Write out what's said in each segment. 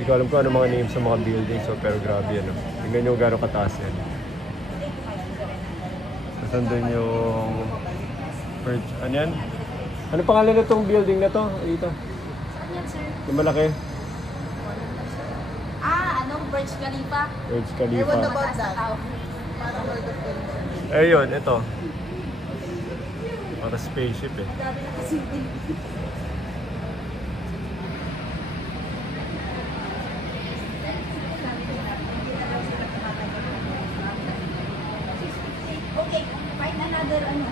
Hindi ko alam kung ano mga names sa mga buildings, so, pero grabe yan. Tingnan nyo gano'ng kataas yan. Saan doon yung... Ano yan? Ano pangalan na itong building na to? Dito. Saan yan, sir? Yung malaki? Anong Burj Khalifa? Burj Khalifa. What about that? Parang Lord of the Rings. Ayun, ito. Para spaceship eh. Okay, find another ano.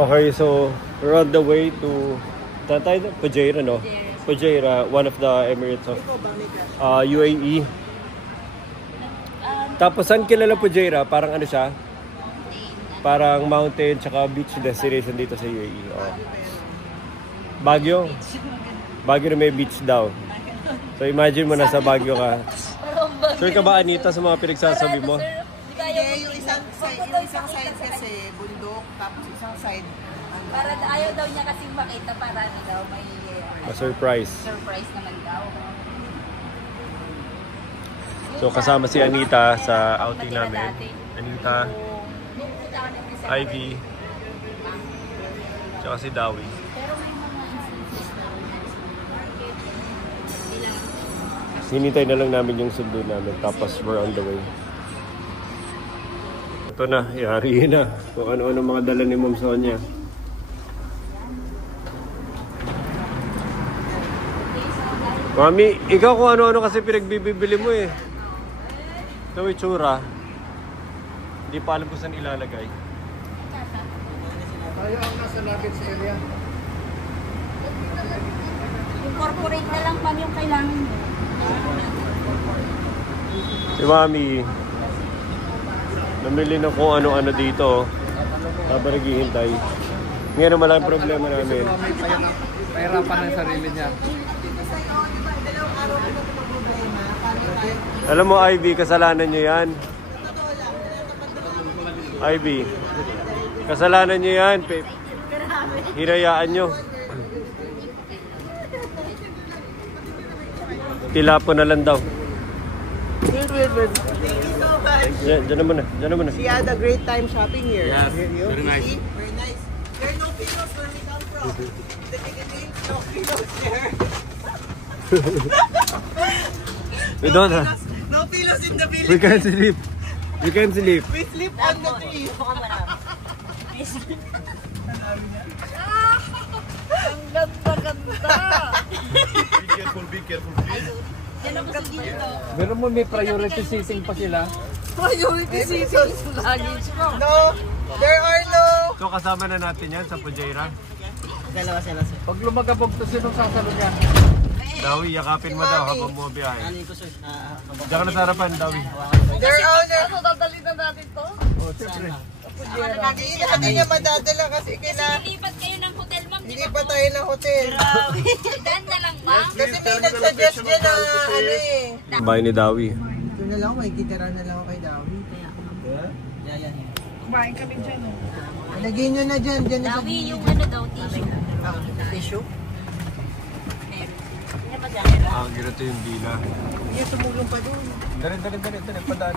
Okay, so we're on the way to Fujairah, no? Fujairah, one of the Emirates of UAE. Tapos saan kilala Fujairah? Parang ano siya? Parang mountain tsaka beach destination dito sa UAE. Oh. Baguio? Baguio na may beach daw. So imagine mo nasa Baguio ka. Sure ka ba, Anita, sa mga pinagsasabi mo? Hindi, yung isang side kasi bundok, tapos isang side Para ayaw daw niya kasing makita para daw may surprise naman daw. So kasama si Anita sa outing namin. Anita, Ivy, tsaka si Dawi. Pero may mga instances na Hinintay na lang namin yung sundo namin, tapos we're on the way. Ito na, yari na. Kung ano-ano mga dala ni Ma'am Sonia. Mami, ikaw kung ano-ano kasi pinagbibili mo eh. Ito yung tsura. Hindi pa alam kung saan ilalagay. Tayo ang nasa luggage area. yung corporate na lang pa yung kailangan mo. Si Mami, namili na kung ano-ano dito. Habang naghihintay. Ngayon naman lang problema namin. Pahirapan ng sarili niya. Alam mo, Ivy, kasalanan nyo yan. Ivy, kasalanan nyo yan. Hinayaan nyo. Tilapo na lang daw. Wait. Diyan naman na. Diyan naman na. She had a great time shopping here. Yes, very nice. See? Very nice. There are no pillows where we come from. The Philippines, no pillows there. We don't have. No pillows in the We village. can sleep. We can sleep. We sleep on the tree. Ang ganda-ganda! Be careful. Yan ako sa dito. Pero mo may priority seating pa sila. Priority seasons. Luggage ko. No, there are no. So kasama na natin yan sa Fujairah. Dalawa sila. Pag lumagabog to sinong sasalo niya? Dawi, yakapin mo daw habang bumabiyahe. Diyan ka na sa harapan, Dawi. There are no. Ano, dadalhin na natin to? Oh, siyempre. Hindi niya madadala kasi Ilipat kayo ng hotel, ma'am. hindi pa tayo ng hotel. Dan na lang, ma'am. Kasi may nag-suggest dyan na ano eh. Bahay ni Dawi. Ito na lang, may gitara na lang ako kay Dawi. Kumain kami dyan. Lagyan nyo na dyan. Dyan na Dawi, yung ano daw, tissue. tissue. Ah, ganito yung dila. Hindi, tumulong pa doon. Dali, padaan.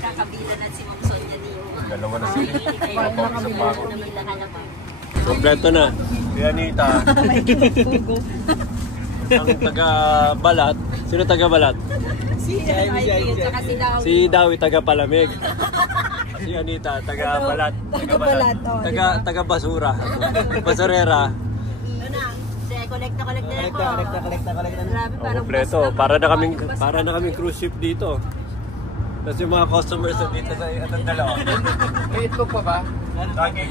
Kakabila na si Ma'am Sonia Nimo. Dalawa na sila. Namila ka na pa. Kompleto na. Si Anita. Ang taga-balat. Sino taga-balat? Si Ivy, tsaka si Dawi. Si Dawi, taga-palamig. Si Anita, taga-balat. Taga-basura. Basurera. Kolekta na po. Grabe, parang Kompleto. Para na kaming cruise ship dito. Tapos yung mga customers na dito sa atong dalawa. May itlog pa ba? Lagi.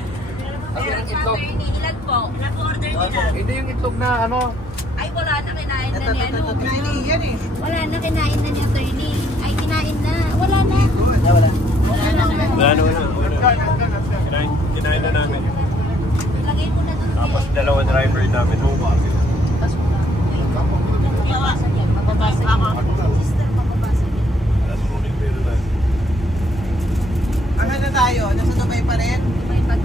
meron sa attorney. Ilan po? Ilan po order nila? Hindi yung itlog na ano. Ay, wala na kinain na ni ano. Yan eh. Wala na kinain na ni attorney. Ay, kinain na. Wala na, wala. Kinain na namin. Lagay mo na doon. Tapos dalawang driver namin. Mababasa niya. Mababasa niya. Sister, mababasa niya. Ano na tayo? Nasa Dubai pa rin? May pag...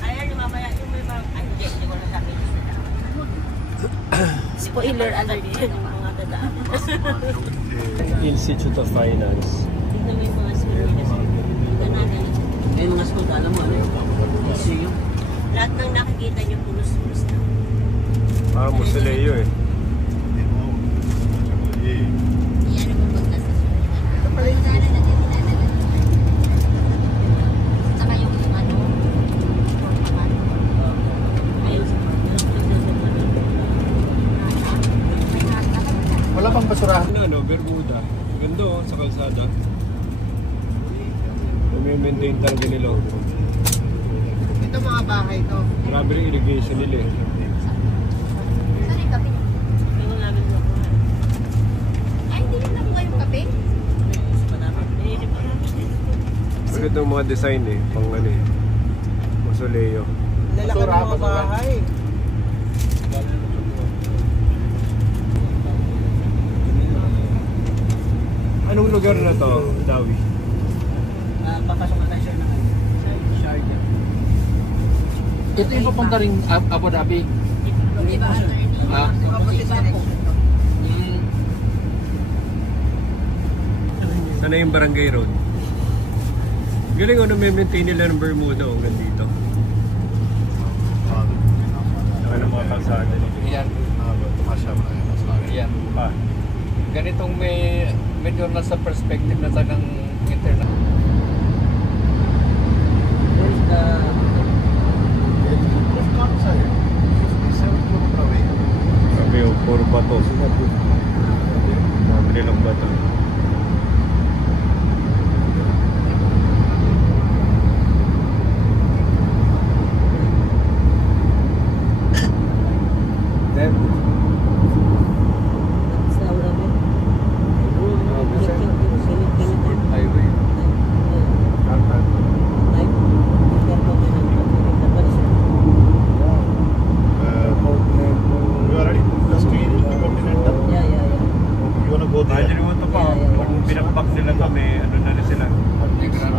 Ayan, yung mamaya yung may mga... Ay, hindi ko na sabi. Spoiler alert yun yung mga dadaan. Institute of Finance. Tignan mo yung mga school nila. Tignan natin. May mga school, alam mo ano yung Lahat ng nakikita niyo pulos-pulos na. Musuleo eh. Iyan ang pagkasasyon. Ito pala yung saka yung ano, Wala bang basurahan? Ano, Bermuda. Ganda oh, sa kalsada. May-maintain talaga nila. Ito mga bahay to. Grabe rin irrigation nila eh. saan yung kape? Tingnan namin mo ako. Ay, hindi rin na po kayong kape? Maganda yung mga design eh. Pang ano eh. Mausoleo. Lalaki ng mga bahay. Anong lugar na to, Dawi? Papasok na tayo na Sharjah. Ito yung papunta rin Abu Dhabi. Di ba, attorney? Opposite direction. Sana yung Barangay Road. Galing ano may maintain nila ng Bermuda oh, hanggang dito. Ano mga kalsada nila. Yan. Yan. Ah, Ganitong medyo nasa perspective na talagang internet. There's the... sabi yung puro bato. Sabi nilang bato. Then, Highway. imagine mo ito pa, kung pinakpak nila to, may ano na rin sila.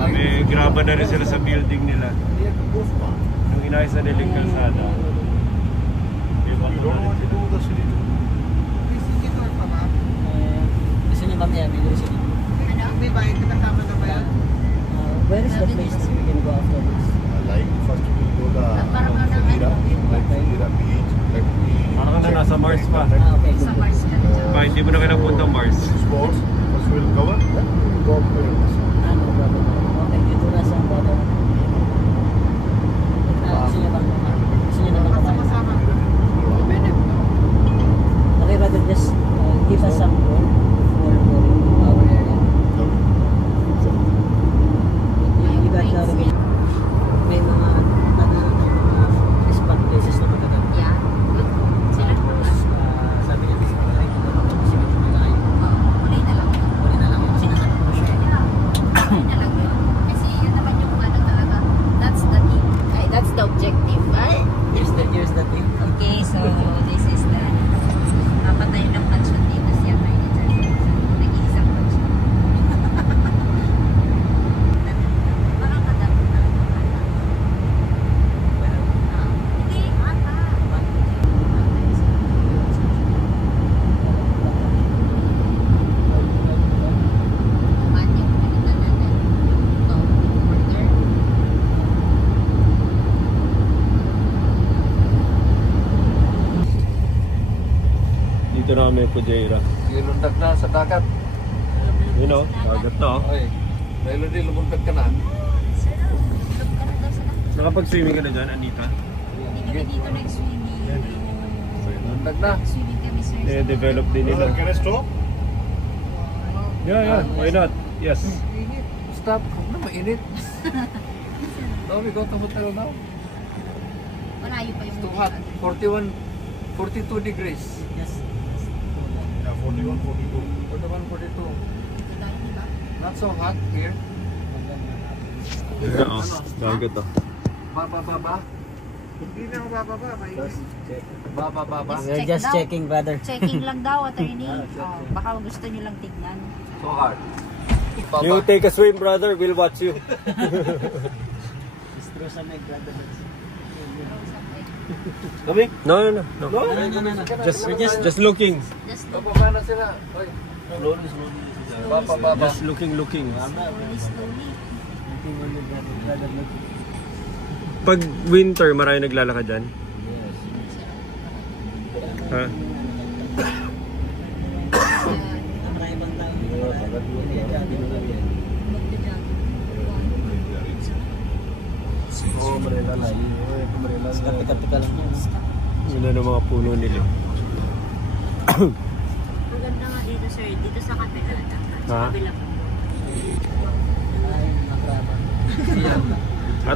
May graba na rin sila sa building nila. Nung inayos na nilang kalsada. May bato na rin sila. Visitor pa ba? Gusto niyo mamaya, may gusto niyo. Ano? May bahay ka kasama na ba yan? Where is the place that we can go after this? Parang ano beach, like Parang ka na nasa Mars pa. Okay. sa Mars ka. Pa, hindi mo na kailangan punta Mars. sports, as will cover. Go up to your Ano, brother? Okay, dito na sa bottom. Gusto niyo bang gusto niyo naman kumain? Kasama. Okay, brother, just give us some room for our area. You got the may mga spot places na magaganda. Yeah. Sila po. Sabi niya, gusto ko na rin kung ano kasi medyo malayo. Kulay na lang. Huli na lang yung sinasabi ko siya. Kulay na lang yun. Kasi yun naman yung ano talaga. That's the thing. Ay, that's the objective. Ay. Here's the thing. Okay, so this is the napatay ng mansion dito siya may nag-iisang mansion. Parang kadami na. Hindi, ata. Man yung pinita natin. Ito, burger. Dito na kami po, Jaira. Ilundag na sa dagat. You know, agad na oh. Ay, dahil hindi lumundag ka na. Sir, ilog ka na daw sa lahat. Nakapag-swimming ka na dyan, Anita? Hindi kami dito nag-swimming. Lundag na. Swimming kami, sir. Develop din nila. Can I stop? Yeah, why not? Yes. Stop. Huwag na mainit. No, we go to hotel now. Malayo pa yung Too hot. 41, 42 degrees. Yes. Yeah, 41, 42. 41, 42. Tayo, di ba? Not so hot here. Oo, bago to. Baba. Hindi na ako bababa. Mainit. Baba. We're Check just daw. checking, brother. Checking lang daw, attorney. Oh, baka gusto nyo lang tignan. So hard. You take a swim, brother. We'll watch you. Throw some egg, brother. Kami? No. No. Just looking. Just Baba na sila. Oy. Slowly. Baba. Just looking. slowly. Looking on the brother, looking. Pag winter, marami naglalakad dyan. Ha? Marami bang tao? Oh, Marela lang. Marela lang. Kapi-kapi ka lang. Yun na ng mga puno nila. Maganda nga dito, sir. Dito sa kapila. Sa Ha? kabila po. Ay, makraba.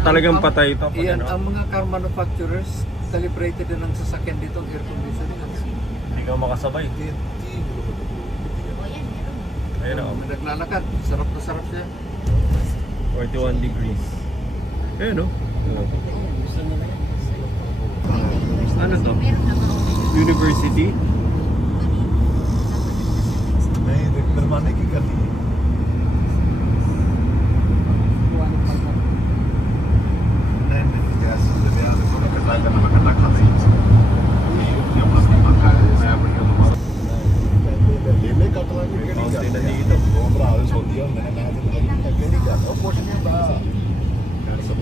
Talagang patay ito. Pag Iyan, ano. ang mga car manufacturers, calibrated din ang sasakyan dito ang air conditioning. Hindi ka makasabay. O yan, meron. Ayun o. Naglalakad, sarap na sarap siya. 41 degrees. Ayun o. Gusto nila yan. Ano to? Meron naman. University? नहीं देख फिल्माने की करनी है नहीं गैस से ले आने को कटा करना मैं कटा खा नहीं ये अपना सीमा खा है मैं अपनी लेने कट रहा है केड़ी कर दो भरा सो दिया मैंने ना केड़ी कर ओ कुछ नहीं बा यार सब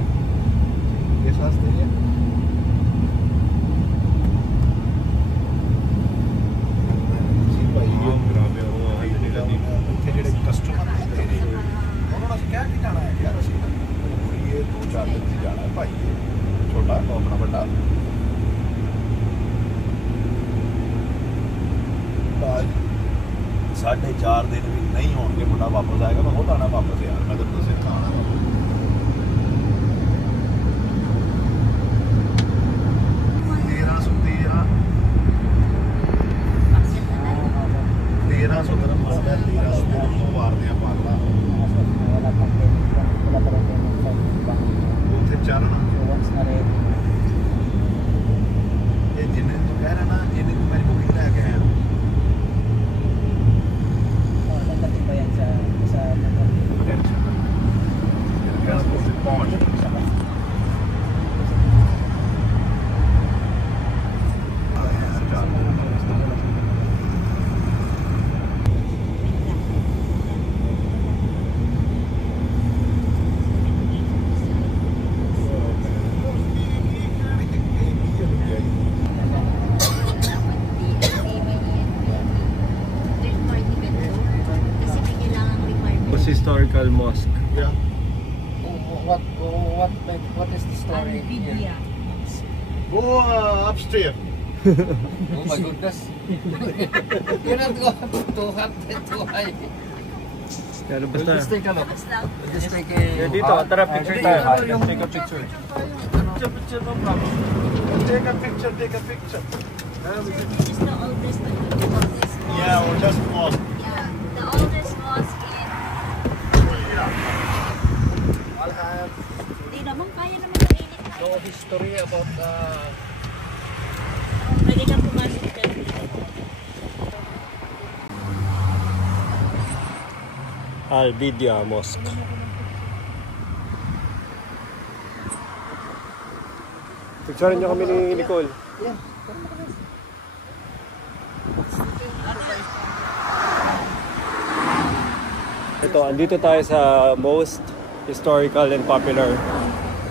ये रास्ते है जी भाई ये Grabe ang mga ano nila dito. ਇੱਥੇ ਜਿਹੜੇ ਕਸਟਮਰ ਹੁੰਦੇ ਨੇ ਉਹਨਾਂ ਨੂੰ ਕਹਿ ਕੇ ਜਾਣਾ ਹੈ ਯਾਰ ਅਸੀਂ ਇਹ 2-4 ਦਿਨ ਦੀ ਜਾਣਾ ਹੈ ਭਾਈ ਛੋਟਾ ਆਪਣਾ ਵੱਡਾ ਅੱਜ 4.5 ਦਿਨ ਵੀ ਨਹੀਂ ਹੋਣਗੇ ਮੁੰਡਾ ਵਾਪਸ ਆਏਗਾ ਮੈਂ ਖੁਦ ਆਣਾ ਵਾਪਸ ਯਾਰ ਮੈਂ ਤਾਂ ਦੱਸੇ ਨਾ ਆਣਾ 1300 ਦਿਨ ਮਾਰਦਾ 1300 ਦਿਨ ਨੂੰ ਮਾਰਦੇ ਆ ਪਾਗਲਾ Wala pang payment. Wala pa rin payment sa bank. ਉੱਥੇ ਚੱਲਣਾ So once na ready, ਇਹ ਜਿੰਨੇ ਤੂੰ ਕਹਿ ਰਿਹਾ ਨਾ ਇਹਨੇ ਤੂੰ ਮੇਰੀ ਬੁਕਿੰਗ ਲੈ ਕੇ ਆਇਆ nagdating ba yan sa Historical mosque. Yeah. What is the story? Al-Bidya. Go upstairs. Oh my goodness. You're not going to have to hide. Pero We'll basta. just take a look. Tapos lang. We'll just take a... Yeah, dito, tara, picture tayo. Yung Take a picture. Picture, no problem. Take a picture, take a picture. This is the oldest. Yeah, or just pause. Yeah, the oldest mosque in... I'll have Hindi naman, kaya naman mainit na. No history about Pwede kang pumasok dyan. Al-Bidya Mosque. Picture niyo kami ni Nicole. Ito, andito tayo sa most historical and popular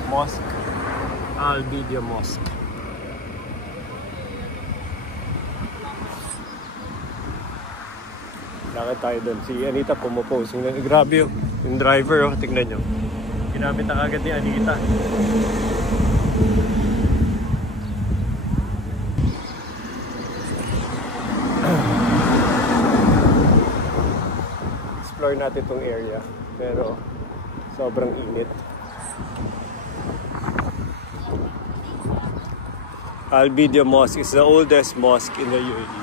mosque, Al-Bidya Mosque. Lakad tayo doon. Si Anita pumupose. Grabe yung driver, tignan nyo. Ginamit na kagad ni Anita. Explore natin itong area. Pero sobrang init. Al-Bidia Mosque is the oldest mosque in the UAE.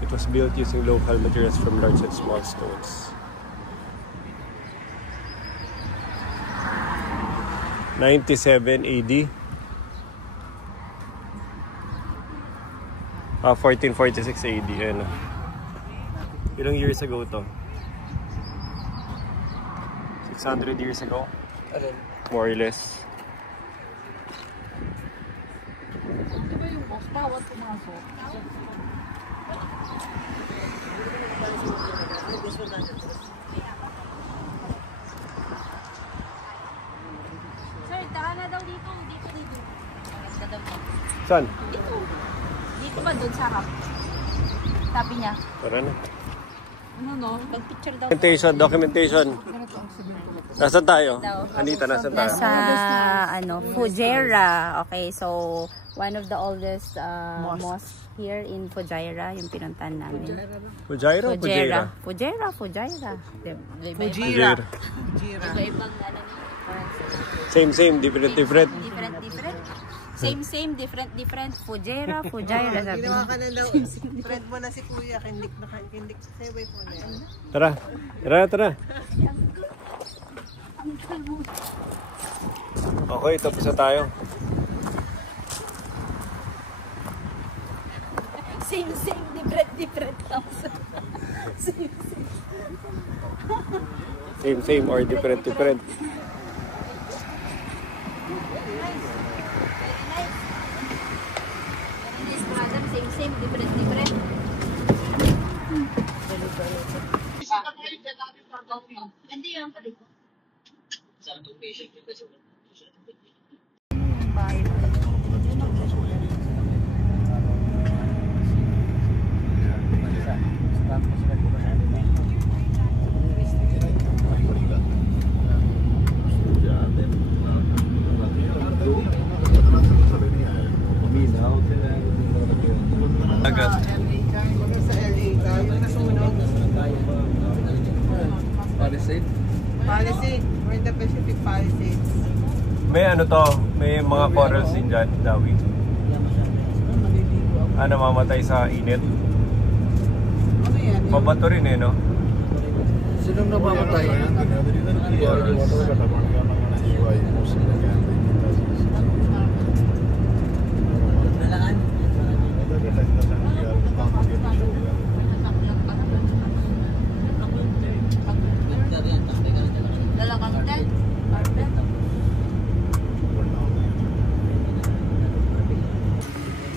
It was built using local materials from large and small stones. 97 AD. 1446 AD. Ano? Ilang years ago to? 600 years ago? More or less. Di ba yung boss? Bawat pumasok. Sir, tara na daw dito. Dito. Maganda daw dito. Saan? Dito. Dito ba doon sa harap? Sabi niya. Tara na. Ano no? Mag-picture daw. Documentation. Nasaan tayo? Daw. Anita, nasaan tayo? Nasa Fujairah. Okay, so one of the oldest mosque here in Fujairah, yung pinuntahan namin. Fujairah o Fujairah? Fujairah. Fujira. Iba-ibang ano. Same, different. Different. Same, different. Fujairah. Sabi Ginawa mo. ka na daw. Friend mo na si Kuya. Kindik sa sayway po na yan. Tara. Okay, tapos na tayo. Same, different. Same or different. Same, different. Hindi yung pali. Agad. Sa LA ka, yung nasunog. Palisade? Palisade. We're in the Pacific Palisades. May ano to, may mga corals din dyan, Dawi. Namamatay sa init. Ano yan? Mabato rin no? Sinong namamatay?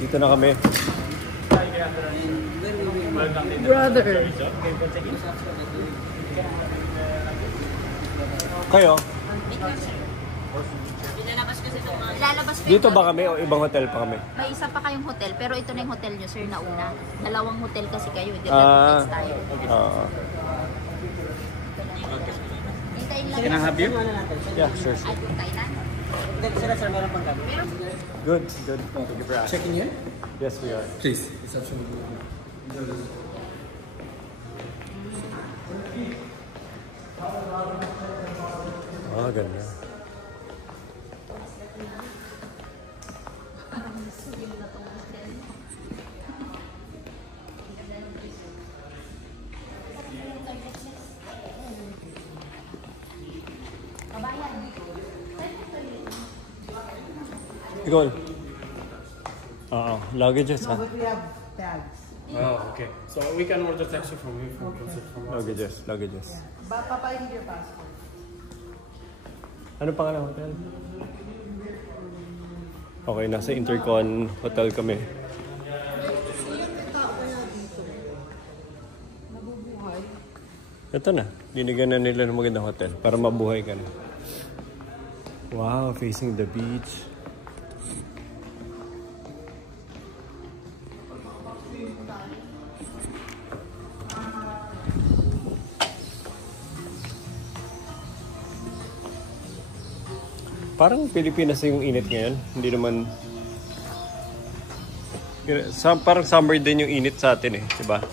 Dito na kami. Brother! Kayo? Lalabas ko Dito ba kami o ibang hotel pa kami? May isa pa kayong hotel, pero ito na yung hotel nyo, sir, na una. Dalawang hotel kasi kayo, hindi Ah. hotels tayo. Hintayin lang. Can I have you? Yeah, sure. Ay, kung Thailand. Sila sir, meron pang gabi. Good. Thank you for asking. Checking in? Yes, we are. Please. Reception. Ganda. Ikaw. Luggages, ha? But we have bags. Oh, okay. So we can order taxi from you from Luggages. Papa, I need your passport. Ano pangalan ng hotel? Okay, nasa Intercon Hotel kami. Ito na, binigyan na nila ng magandang hotel para mabuhay ka na. Wow, facing the beach. Parang Pilipinas yung init ngayon. Hindi naman... Parang summer din yung init sa atin diba?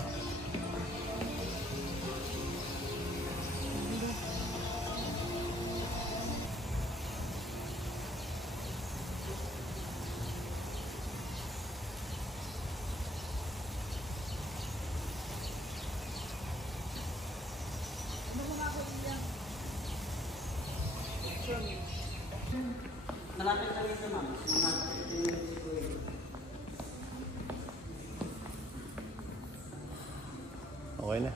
Malapit kami sa ma'am. Okay na.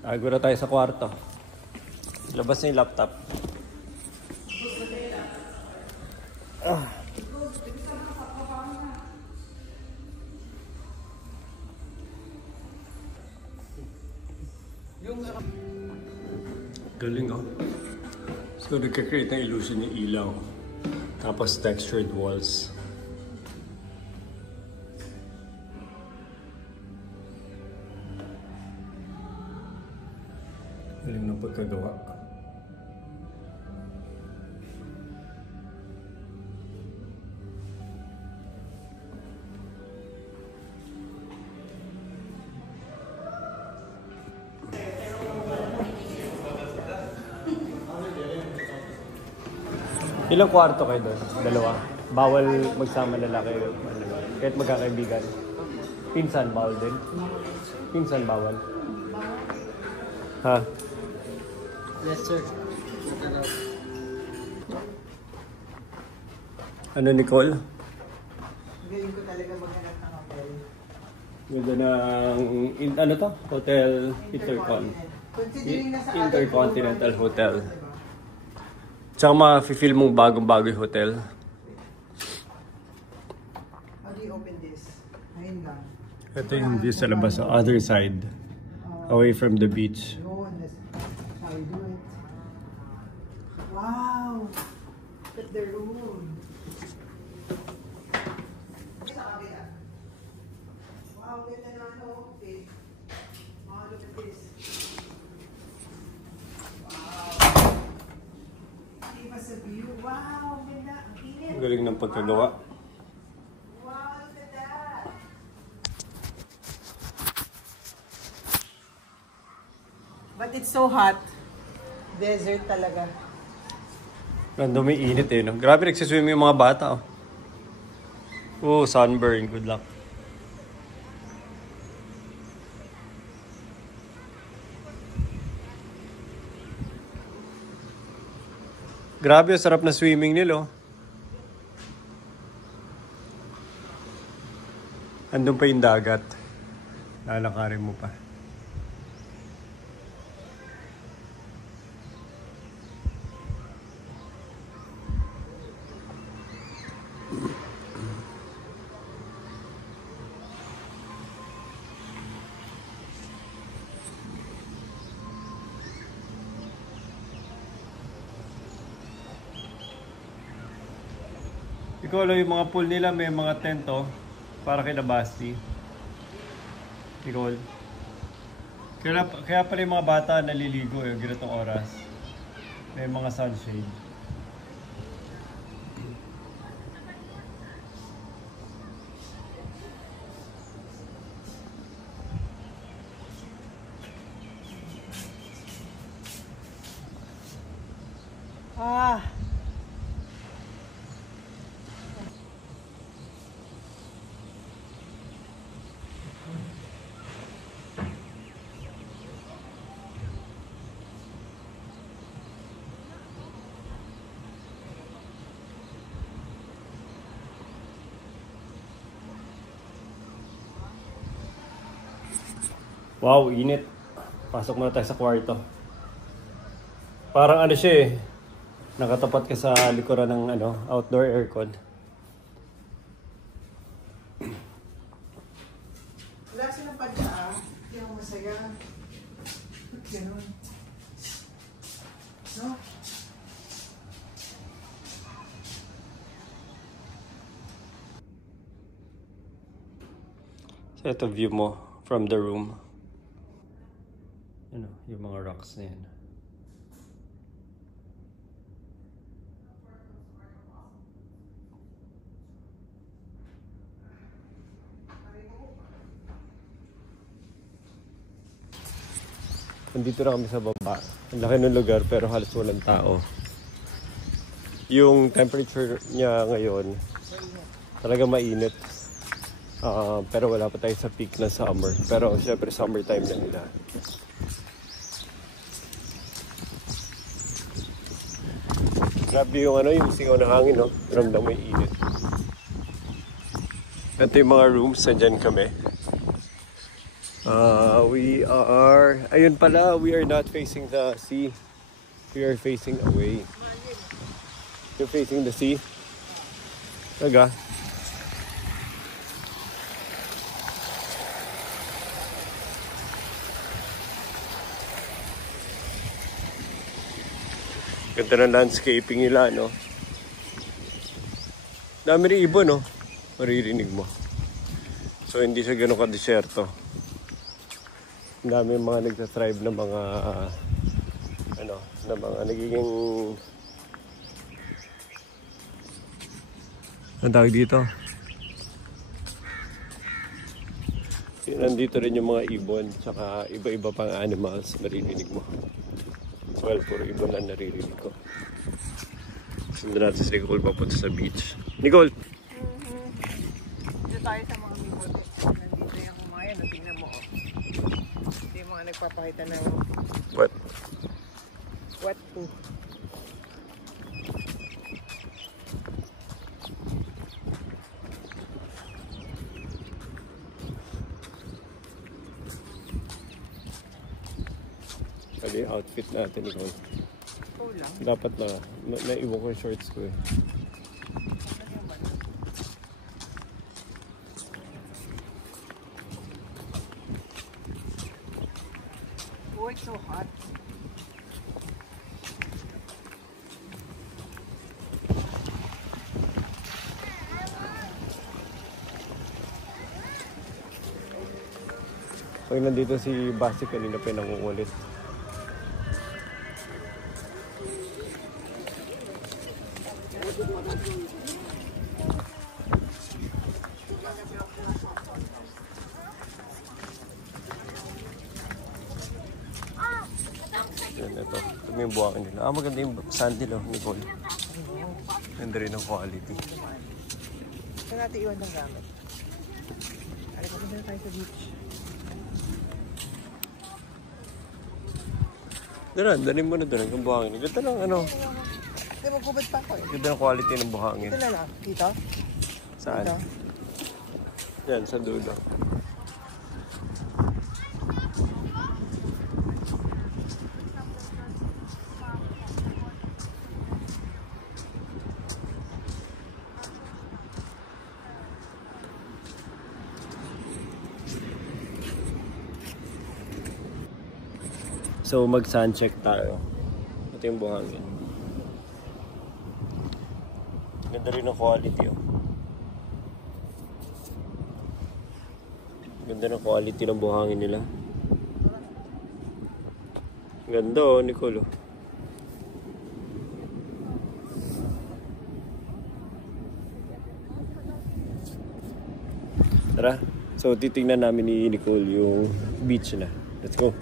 Tago na tayo sa kwarto. Labas na yung laptop. Galing oh. So nagka-create ng illusion yung ilaw. Tapos textured walls. Galing ng pagkagawa. Ilang kwarto kayo doon? Dalawa? Bawal magsama lalaki kahit magkakaibigan? Pinsan, bawal din? Pinsan, bawal? Ha? Yes, sir. Ano, Nicole? Galing ko talaga maghanap ng hotel. Ganda ng, ano to? Hotel Considering na sa Intercontinental Hotel. Tsaka ma-feel mong bagong-bago yung hotel. How do you open this? Ayun lang. Ito yung view sa labas, sa other side. Away from the beach. Yun, that's how you do it. Wow! Look at the room. Sa kabila. Wow, ganda na ano. Okay. Wow, look at this. Sa view. Wow, ganda. Ang init. Ang galing ng pagkagawa. Wow, look at that. But it's so hot. Desert talaga. Nandun may init eh, no? Grabe nagsiswim yung mga bata, oh. Oh, sunburn. Good luck. Grabe, sarap na swimming nila, oh. Andun pa yung dagat. Lalakarin mo pa. Ikaw lang yung mga pool nila, may mga tent oh, para kay Basti. Ikaw. Kaya pala yung mga bata naliligo yung ganitong oras. May mga sunshade. Ah! Wow, init. Pasok muna tayo sa kwarto. Parang ano siya eh. Nakatapat ka sa likuran ng ano, outdoor aircon. Wala silang padya. Hindi ako masaya. Ganun. No? So ito view mo from the room. Ano, yung mga rocks na yan. Nandito na kami sa baba. Ang laki ng lugar pero halos walang tao. Yung temperature niya ngayon, talaga mainit. Pero wala pa tayo sa peak na summer. Pero syempre summertime na nila. Grabe yung ano, yung singaw ng hangin, no? Ramdam mo yung init. Ito yung mga rooms, nandyan kami. We are, ayun pala, we are not facing the sea. We are facing away. You're facing the sea? Taga? Ganda ng landscaping nila, no? Dami rin ibon, no? Maririnig mo. So, hindi siya ganun ka-deserto. Ang dami mga nagtatribe ng mga, na mga nagiging, ang tawag dito? Nandito rin yung mga ibon, tsaka iba-iba pang animals, maririnig mo. Well, puro ibon lang naririnig ko. Sundan natin si Nicole papunta sa beach. Nicole! Dito tayo sa mga mimot. Nandito yung mga yan. Tingnan mo. Ito yung mga nagpapakita ng What? what to. Sabi yung outfit natin, Nicole. Ikaw lang. Dapat naiwan ko yung shorts ko eh. Oh, it's so hot. Pag nandito si Basi kanina pa yung nangungulit. Yan, ito. Ito yung buwakin nila. Maganda yung sandal, oh, Nicole. Ganda rin ang quality. Saan natin iwan ng gamit? Alam ko na tayo sa beach. Danin mo na doon ang buhangin. Ganda lang ano. Hindi, magkubad pa ako eh. Ganda ng quality ng buhangin. Ito na lang. Dito? Saan? Dito. Yan, sa dulo. So mag-sun check tayo. Ito yung buhangin. Ganda rin ang quality, oh. Ganda ng quality ng buhangin nila. Ganda, oh, Nicole. Tara. So titingnan namin ni Nicole yung beach na. Let's go.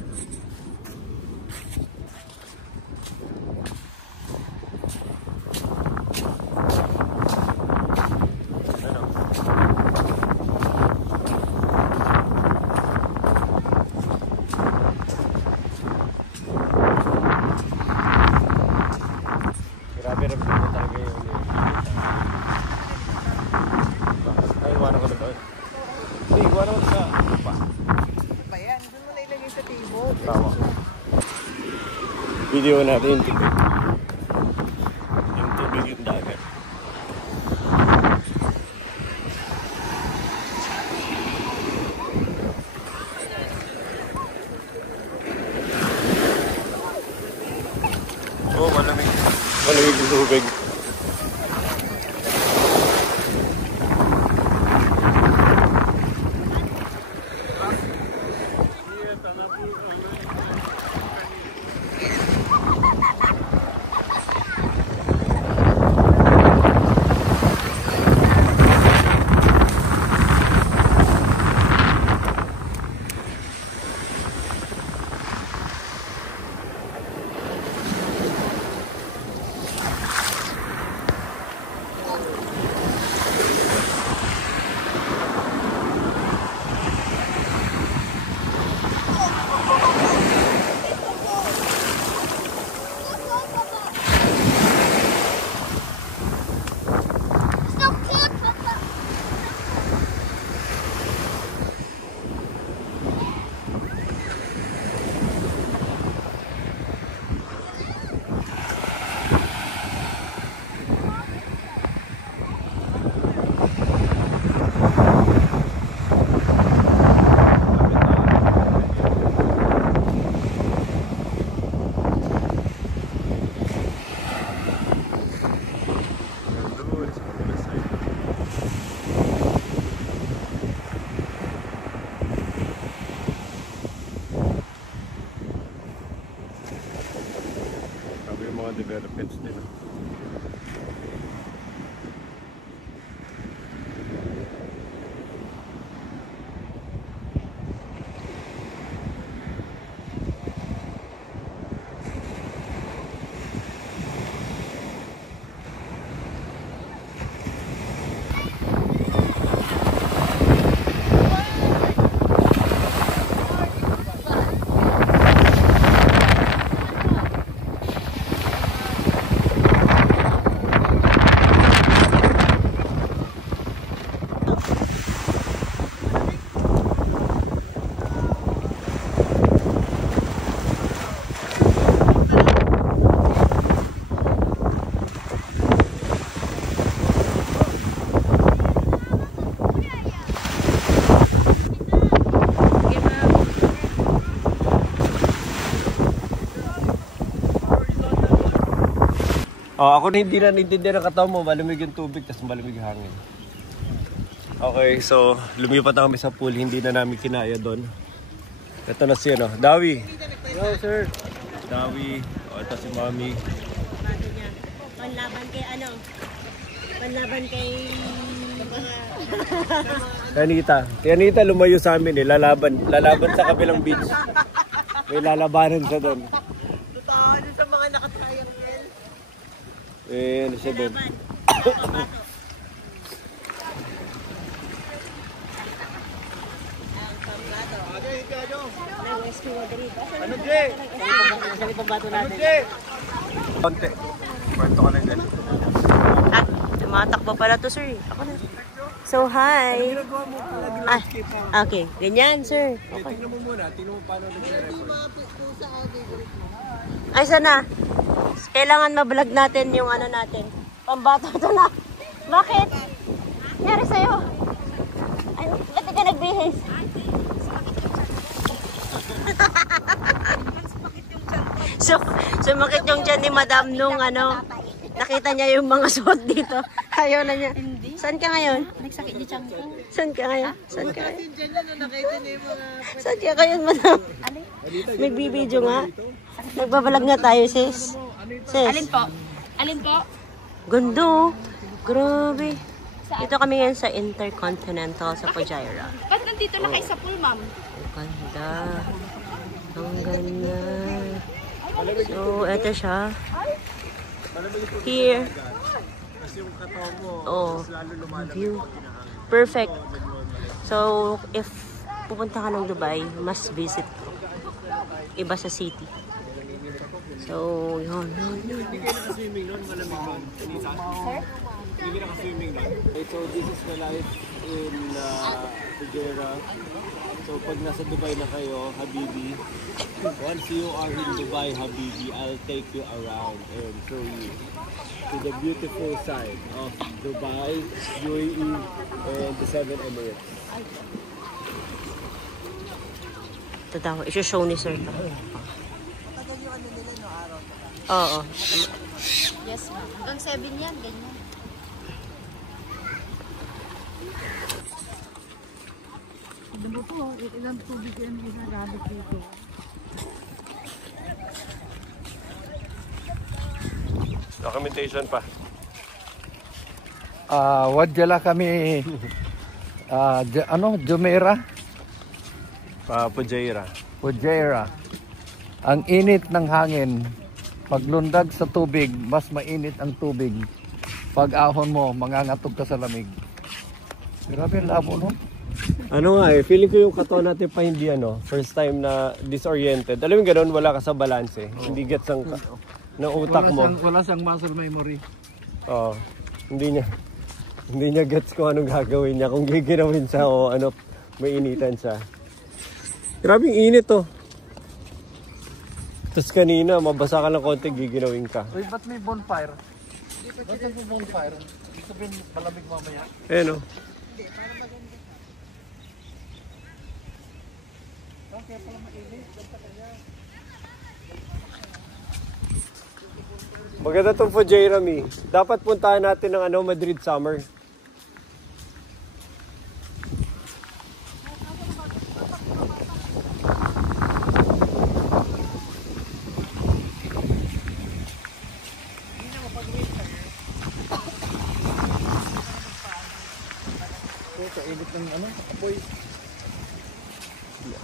Grabe rin mo talaga yung ay, iwanan ko na doon. Hindi, iwanan ko sa pa. Ba yan? Doon mo na ilagay sa table. Tama. Video natin yung tubig. Yung tubig yung dagat. Oh, malamig. Malamig yung tubig. markets din. Oh, ako na hindi na naintindihan ng katawan mo. Malamig yung tubig, tapos malamig yung hangin. Okay, so lumipat na kami sa pool. Hindi na namin kinaya doon. Ito na siya, no? Dawi. Hello, sir. Dawi. O, ito si Mami. Panlaban kay ano? Panlaban kay... Anita, lumayo sa amin eh. Lalaban sa kabilang beach. May lalabanan siya doon. Totoo, dun sa mga nakatriangle. Eh, ano siya doon? Ano, Jay? Sabi pambato natin. Konti. Kwento ka na dyan. Ah, tumatakbo pala to, sir. Ako na. So, hi. Okay. Ganyan, sir. Okay. Tingnan mo muna. Tingnan mo paano nag-record. Ay, sana. Kailangan ma-vlog natin yung ano natin. Pambato to na. Bakit? Nangyari sa'yo? Ay, ba't ka nagbihis? Sumakit yung tiyan ni Madam nung ano, nakita niya yung mga suot dito. Ayaw na niya. Saan ka ngayon? Nagsakit niya tiyan ko. Saan ka ngayon? Saan ka ngayon? Saan ka ngayon, Madam? Nagbibideo nga. Nagbabalag nga tayo, sis. Sis. Alin po? Alin po? Gundo. Grabe. Dito kami ngayon sa Intercontinental sa Fujairah. Ba't nandito na kayo sa pool, ma'am? Ang ganda. Ang ganda. So, eto siya. Here. Oh, view. Perfect. So, if pupunta ka ng Dubai, must visit ko. Iba sa city. So, yun. Hindi kayo naka-swimming nun? Malamig nun? Sir? Hindi kayo naka-swimming nun? Okay, so this is the life in Fujairah. So pag nasa Dubai na kayo, Habibi, once you are in Dubai, Habibi, I'll take you around and show you to the beautiful side of Dubai, UAE, and the 7 Emirates. Ito daw, i-show ni Sir ito. Oo. Yes, ma'am. Hanggang 7 yan, ganyan. Ano po, ilang tubig yan ginagamit dito. Documentation pa. Wadjala kami Jumeirah, Fujairah. Ang init ng hangin. Paglundag sa tubig, mas mainit ang tubig. Pag ahon mo, mangangatog ka sa lamig. Grabe ang labo, no? Ano nga eh, feeling ko yung katawan natin pa hindi first time na disoriented. Alam mo gano'n, wala ka sa balance eh. Hindi gets ang utak mo. Wala siyang muscle memory. Oo. Hindi niya gets kung anong gagawin niya. Kung giginawin siya o ano, may initan siya. Grabing init to. Tapos kanina, mabasa ka ng konti, giginawin ka. Uy, ba't may bonfire? Ba't may bonfire? Ibig sabihin, malamig mamaya. Ayan o. Maganda itong Fujairah, Mi. Dapat puntahan natin ng Madrid summer. Ito, init ng ano, apoy.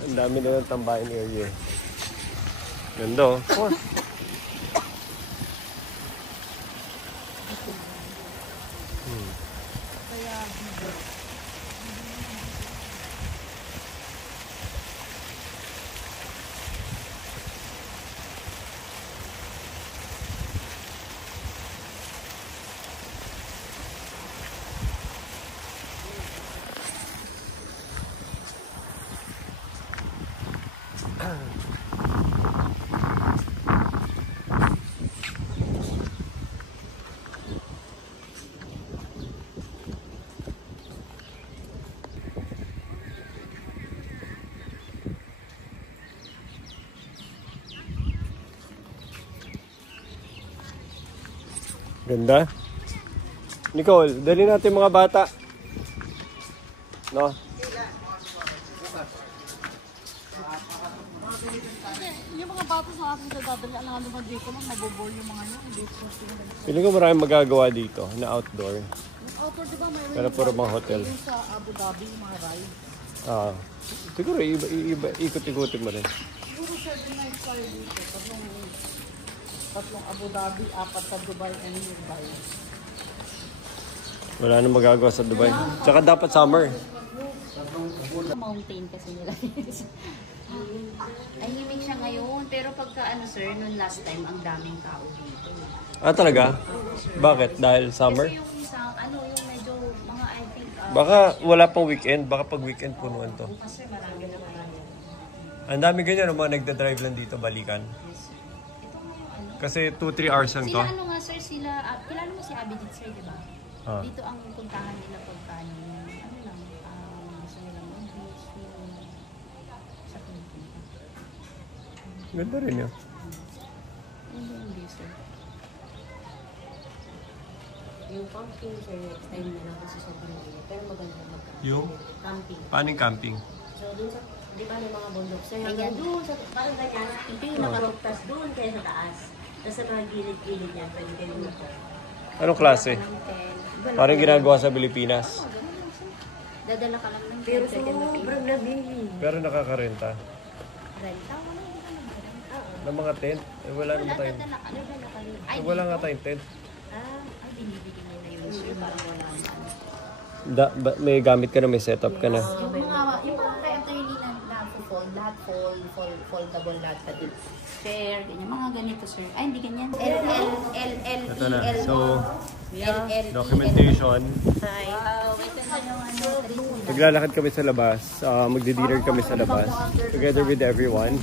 Ang dami na ng tambayan area. Ganda oh. Ganda. Nicole, dali natin mga bata. No? Yung mga bata sa akin sa dadali, alam naman dito, nabobol yung mga yun. Feeling ko maraming magagawa dito na outdoor. Outdoor, di ba mayroon Pero puro mga hotel. sa Abu Dhabi, yung mga ride? Siguro ikot-ikutin mo rin. Siguro 7 nights tayo dito. Tatlong Abu Dhabi, 4 sa Dubai, and Dubai. Wala nang magagawa sa Dubai. Tsaka dapat summer. Mountain kasi nila. Ay, himig siya ngayon. Pero pagka ano sir, noon last time, ang daming tao dito. Talaga? Bakit? Dahil summer? Kasi yung isang, yung medyo, mga I think, Baka wala pang weekend. Baka pag weekend punuan to. kasi marami na marami. Ang dami ganyan, mga nagda-drive lang dito, balikan. Ito nga yung ano. Kasi 2-3 hours lang to. Sila ano nga sir, kilala mo si Abidit sir, di ba? Dito ang puntahan nila pagka gusto nilang mag-beach, sa Pilipinas. Ganda rin yun. Hindi yung beach sir. Yung camping, sir, next time na lang kasi sobrang init. Pero maganda mag-camping. Yung? Camping. Paano yung camping? So, dun sa, di ba may mga bundok, sir? Hanggang dun, sa, parang ganyan, ito yung nakatugtas dun kaya sa taas. Tapos sa mga gilid-gilid niya, pwede kayo dito. Anong klase? Parang ginagawa sa Pilipinas. Dadala ka lang ng Pero sobrang nabili. Pero nakakarenta. renta. Wala, hindi ka nag-renta. Ng mga tent? Wala naman tayong... Dadala ka lang. Ay, Wala nga tayong tent. ay, binibigyan niya na yun sir. Parang wala na. May gamit ka na, may setup ka na. Yung mga entirely na fold, lahat foldable lahat pati. Chair, ganyan. Mga ganito, sir. Ay, hindi ganyan. Ito na. So, L. documentation. Wow, ito na yung ano. Naglalakad kami sa labas. Magdi-dinner kami sa labas. Together with everyone.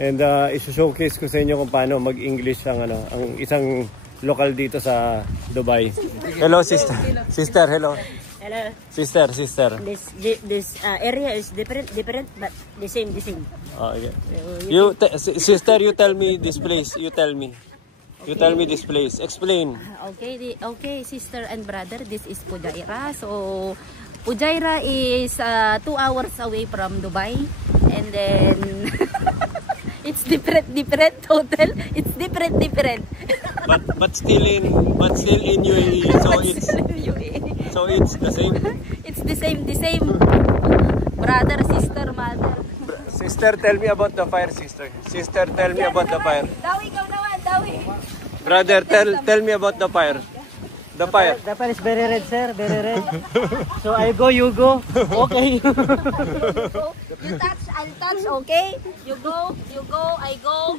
And iso-showcase ko sa inyo kung paano mag-English ang isang lokal dito sa Dubai. Hello, sister. Sister, hello. Hello. Sister. This area is different, but the same. Okay. Sister, you tell me this place. You tell me this place. Explain. Okay, sister and brother, this is Fujairah. So, Fujairah is 2 hours away from Dubai. And then, it's different hotel. It's different. But still in UAE. So it's the same. It's the same. Brother, sister, mother. Sister, tell me about the fire, sister. Sister, tell me about the fire. Dawi, ikaw naman, dawi. Brother, tell me about the fire. The fire. The fire is very red, sir. Very red. So I go, you go. Okay. You touch, I'll touch, okay? You go, I go.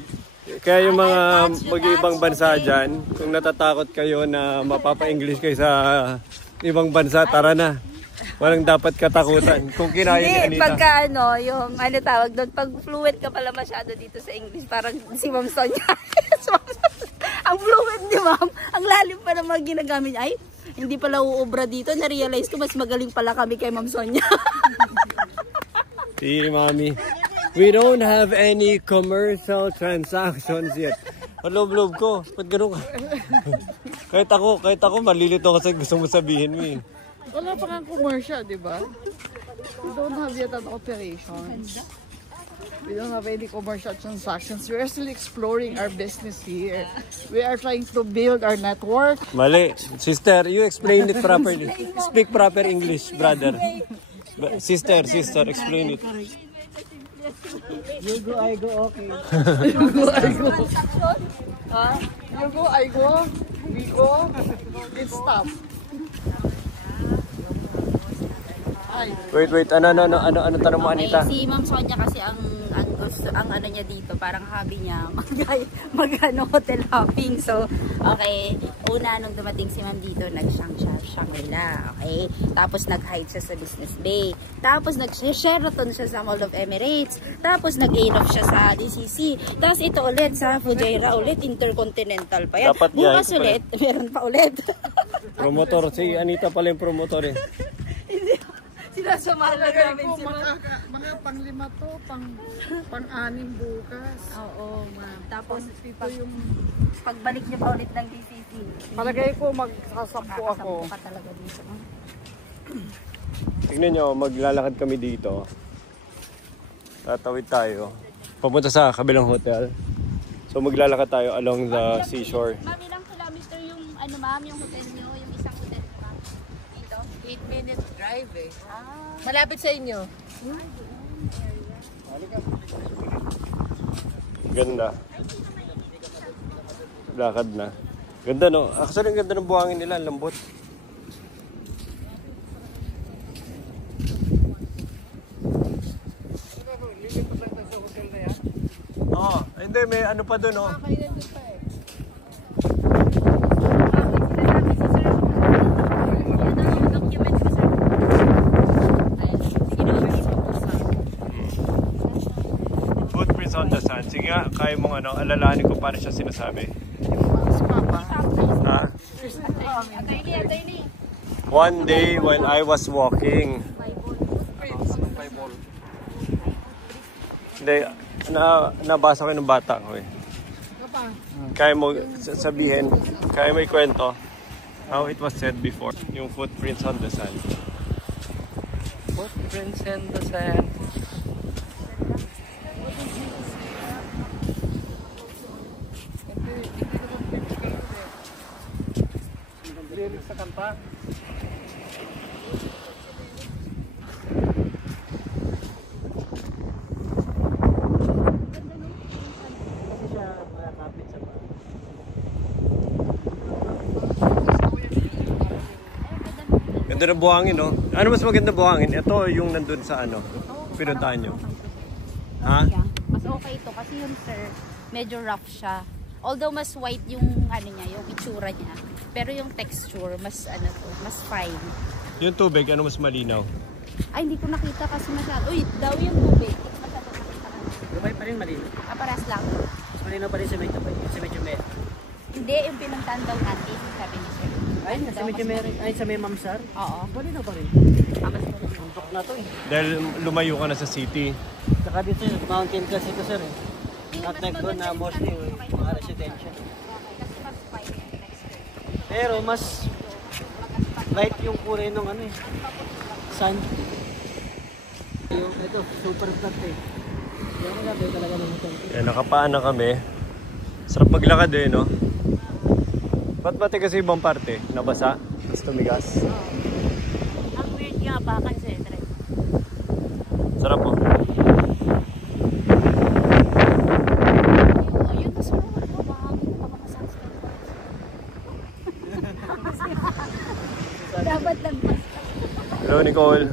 Kaya yung mga mag-ibang bansa dyan, kung natatakot kayo na mapapa-English kayo sa ibang bansa, tara na. Walang dapat katakutan. Kung kinaya ni Anita. Hindi, pagka yung tawag doon, pag fluent ka pala masyado dito sa English, parang si Ma'am Sonia. Ang fluent ni Ma'am, ang lalim pa naman ginagamit. Ay, hindi pala uubra dito. Na-realize ko, mas magaling pala kami kay Ma'am Sonia. Si Mami. We don't have any commercial transactions yet. Loob-loob ko. Ba't ganun ka? kahit ako, malilito kasi gusto mo sabihin mo eh. Wala pa kang commercial, di ba? You don't have yet an operation. We don't have any commercial transactions. We are still exploring our business here. We are trying to build our network. Mali. Sister, you explain it properly. Speak proper English, brother. Sister, explain it. You go, I go, okay. You go, I go. You go, I go. We go. It's tough. Wait. Ano tanong mo, Anita? Si Ma'am Sonia kasi ang ano niya dito, parang hobby niya hotel hopping. So, okay, una nung dumating si Ma'am dito, nag-Shangri-La, okay? Tapos nag-hide siya sa Business Bay. Tapos nag-Sheraton siya sa Mall of Emirates. Tapos nag-8 siya sa DCC. Tapos ito ulit sa Fujairah ulit, Intercontinental pa yan. Dapat bukas yan, ulit, meron pa ulit. Promotor, si Anita pala yung promotor eh. Sinasamahan lang namin si Ma'am. Mga pang-5 to, pang-6 bukas. Oo, Ma'am. Tapos Ito yung pagbalik niya pa ulit ng DCC. palagay ko magsasampu ako. Ka talaga dito. Tingnan nyo, maglalakad kami dito. Tatawid tayo. Papunta sa kabilang hotel. So maglalakad tayo along the seashore. Ma'am, ilang kilometer yung ma'am, yung hotel niyo, yung isang hotel ma'am? Dito? 8-minute drive eh. Malapit sa inyo. Ganda. Lakad na. Ganda no? Actually, ang ganda ng buhangin nila. Lambot. Oo. Hindi, may ano pa doon oh. Footprints on the sand. Sige nga, kaya mong alalahanin ko paano siya sinasabi. Ha? One day when I was walking. Hindi, nabasa ko ng bata ko eh. Kaya mo sabihin, kaya mo ikwento how it was said before, yung footprints on the sand. Footprints in the sand. Sa kanta. Ganda ng buhangin, no? Ano mas maganda buhangin? Ito yung nandun sa pinuntahan nyo. Ha? Mas okay ito kasi yung sir, medyo rough siya. Although mas white yung yung itsura niya. Pero yung texture, mas mas fine. Yung tubig, ano mas malinaw? Ay, hindi ko nakita kasi masyado. Uy, daw yung tubig. Masyado nakita ka. Lumay pa rin malino. Paras lang. Mas malino pa rin sa medyo may. Hindi, yung pinuntahan daw natin, sabi ni sir. Ay, sa medyo may, ay sa may mamsar. Oo. Malino pa rin. Antok na to eh. Dahil lumayo ka na sa city. Saka dito, mountain kasi ito sir eh. At nag-doon na mostly mga residential. Kasi mas fine yung texture. Pero mas light yung kulay ng sun. Yung ito, super flat eh. Yung malapit talaga ng hotel. Nakapaan na kami. Sarap maglakad eh, no? Ba't pati kasi ibang parte? Nabasa? Tapos tumigas? Ang weird nga pa kasi. Sarap po. Ayun, masarap ako. Bahagin na makasasya. Dapat lang mas. Hello, Nicole.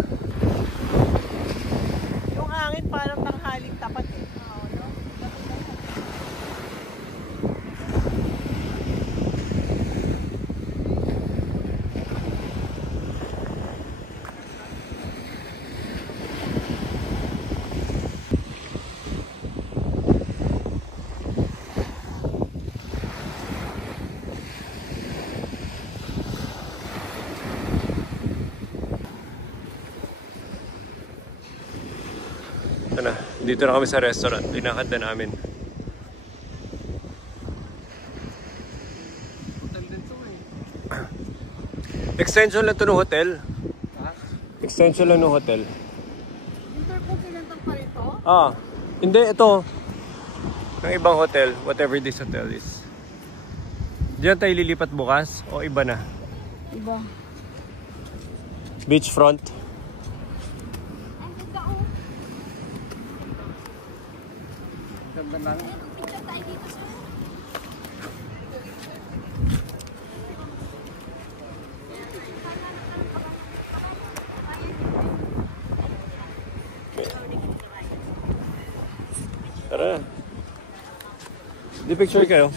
Yung hangin parang tanghaling tapat eh. Dito na kami sa restaurant. Linakad na namin. Extension lang ito ng hotel. Extension lang ng hotel. Intercontinental pa rin to? Ah. Hindi, ito. Ng ibang hotel, whatever this hotel is. Diyan tayo lilipat bukas o iba na? Iba. Beachfront. Ganda lang. Tara. Di picture kayo.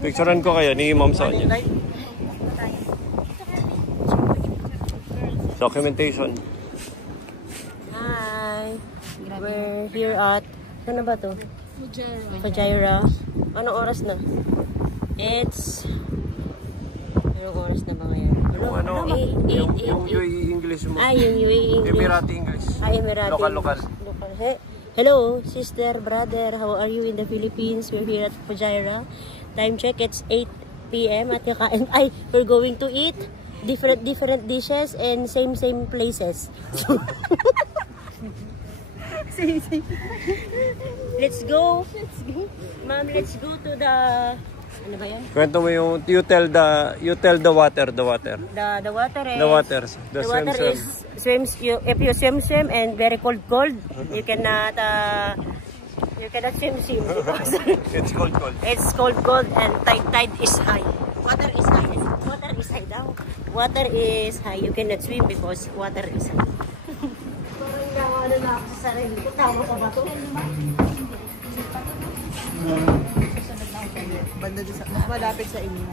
Picturean ko kayo ni Ma'am Sonia. Documentation. Hi. We're here at, ano ba to? Fujairah. Anong oras na? It's, anong oras na ba ngayon? Yung ano, yung UAE English mo. Yung UAE English. Emirati English. Emirati. Local. Hey. Hello, sister, brother. How are you in the Philippines? We're here at Fujairah. Time check, it's 8 p.m. at kakain. We're going to eat different dishes and same places. Let's go. Ma'am, let's go to the, ano ba yan? Kwento mo yung, you tell the water. The water is, if you swim and very cold, you cannot swim because it's cold and tide is high. Water is high daw. Water is high. You cannot swim because water is high. Parang nawalan na ako sa sarili ko. Tama ka ba ito? Banda doon sa, mas malapit sa inyo.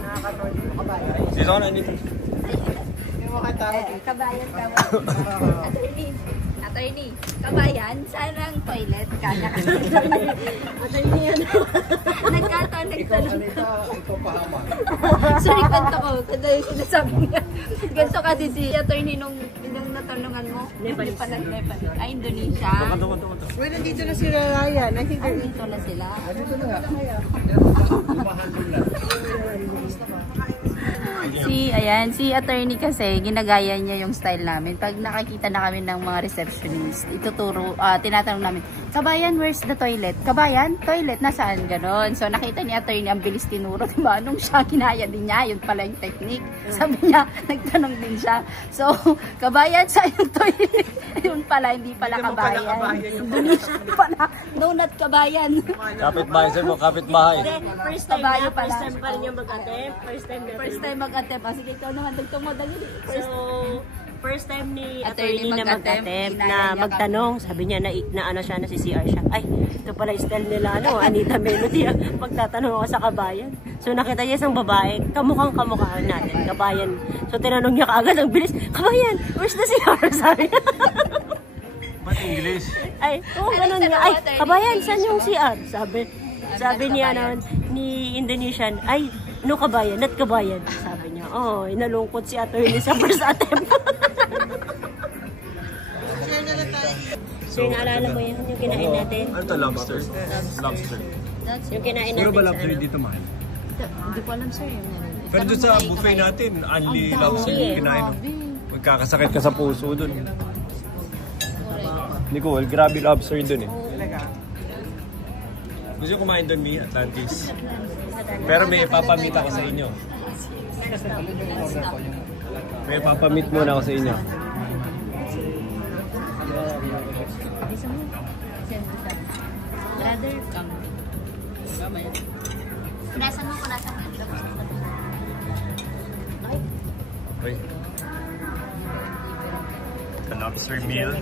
Nakakatawid mo kabayan. Dito ka na, dito. Yung mga tao. Kabayan. Attorney, kabayan, saan ang toilet? Attorney yan. Nagkataon, nagtanong. Ito pa Sorry, kwento ko. Kada yung sinasabi niya. Ganito kasi si attorney nung natanungan mo. Nepal. Ay, Indonesia. Uy, nandito na sila Ryan. Nandito na sila. Dito na nga. Si attorney kasi ginagaya niya yung style namin. Pag nakakita na kami ng mga receptionist, ituturo, tinatanong namin, kabayan, where's the toilet? Kabayan, toilet, nasaan? Ganon. So nakita ni attorney, ang bilis tinuro, diba? Nung siya, kinaya din niya, yun pala yung technique. Sabi niya, nagtanong din siya. So, kabayan, saan yung toilet? Yun pala, hindi pala kabayan. Indonesia pala. No, not kabayan. Kapit-bahay sa'yo mo, kapit-bahay. First time pa rin yung mag-attempt. First time mag-attempt. Sige, ikaw naman, dagtong mo. First time ni attorney na mag-attempt na magtanong. Sabi niya na ano siya, na si CR siya. Ay, ito pala style nila, Anita Melody. Magtatanong ako sa kabayan. So nakita niya isang babae, kamukhang natin, kabayan. So tinanong niya kaagad, ang bilis, kabayan, where's the CR? Sabi niya. Ba't English? Ay, ganun nga. Ay, kabayan, saan yung CR? Sabi niya ni Indonesian, ay, no kabayan, not kabayan. Sabi niya, inalungkot si attorney sa first attempt. So, naalala mo yan, yung kinain natin? Ano ito, lobster? Lobster. Yung kinain natin. Pero ba lobster dito mahal? Hindi ko alam, sir. Pero doon sa buffet natin, only lobster yung kinain. Magkakasakit ka sa puso doon. Nicole, grabe lobster doon eh. Gusto kumain doon, Mi, Atlantis. Pero may papamit ako sa inyo. May papamit muna ako sa inyo. Brother, come. Punasan mo. Okay. The lobster meal.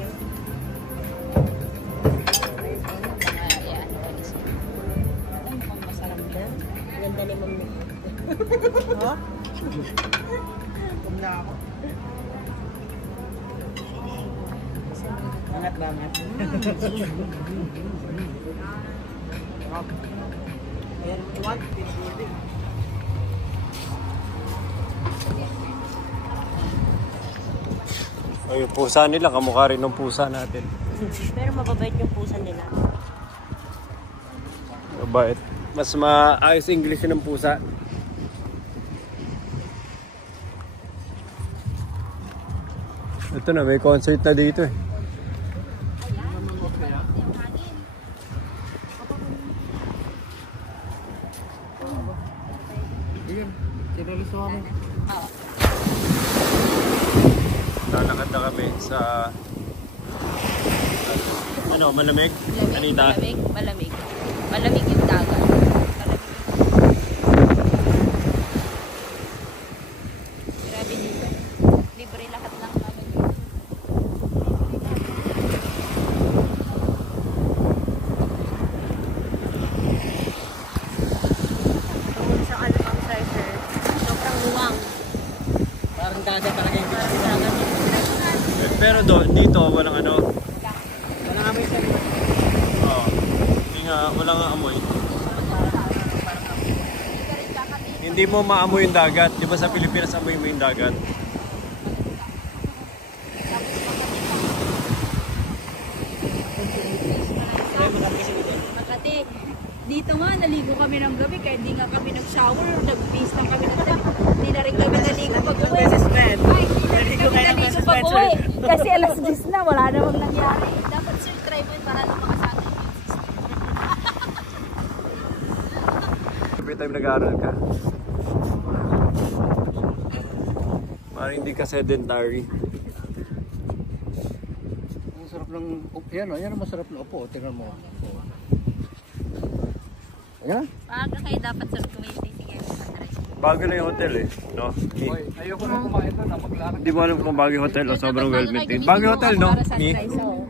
Ganda ni Ma'am. Ha? Kumla ako. Bangat. Ayan, what? Ay, yung pusa nila, kamukha rin ng pusa natin. Pero mababait yung pusa nila. Mabait. Mas maayos English ng pusa. Ito na, may concert na dito eh. Lalakad na kami sa... Ano, malamig? Anita? Malamig. Malamig yung dagat. Grabe dito. Libre lahat lang namin. Tungkol sa Alpang Treasure. Sobrang luwang. Parang dagat talaga yung Parang dagat yun. Pero dito, walang ano... Walang amoy siya. Oo. Hindi nga, wala nga amoy. Hindi mo maamoy yung dagat. Di ba sa Pilipinas amoy mo yung dagat? Makati, dito nga, naligo kami ng gabi kaya hindi nga kami nag-shower, nag-base lang kami ng tabi. Hindi na rin kami naligo pag-uwi. Ay, hindi na rin kami naligo pag-uwi. Kasi alas 10 na, wala namang nangyari. Dapat sir, try mo yun para na makasagay yung system. Every time nag-aaral ka. Parang hindi ka sedentary. Ang sarap ng... Yan ang masarap na upo. Tingnan mo. Ayan. Maaga kayo dapat sir kumain sige sa dress. Bago na yung hotel eh. No? Hoy, ayoko na kumain doon. Maglakad. Hindi mo alam kung bago yung hotel o sobrang well maintained. Bago yung hotel, no? Para sunrise, oh.